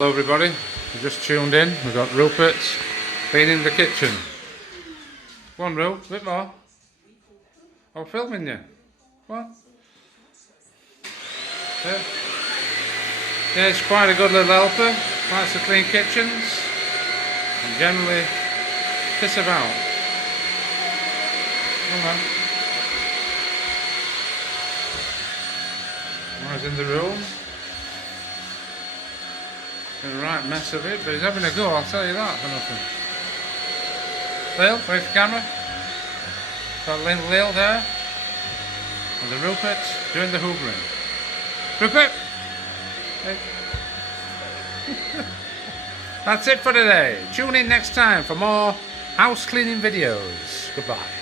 Hello everybody, we just tuned in. We've got Rupert cleaning the kitchen. Go on Rupert, a bit more. I'm filming you. Come on. Yeah, it's quite a good little helper. Likes to clean kitchens and generally piss about. Come on. I was in the room. Been a right mess of it, but he's having a go, I'll tell you that for nothing. Lil, where's the camera? Got Lil there. And the Rupert doing the hoovering. Rupert! Hey. That's it for today. Tune in next time for more house cleaning videos. Goodbye.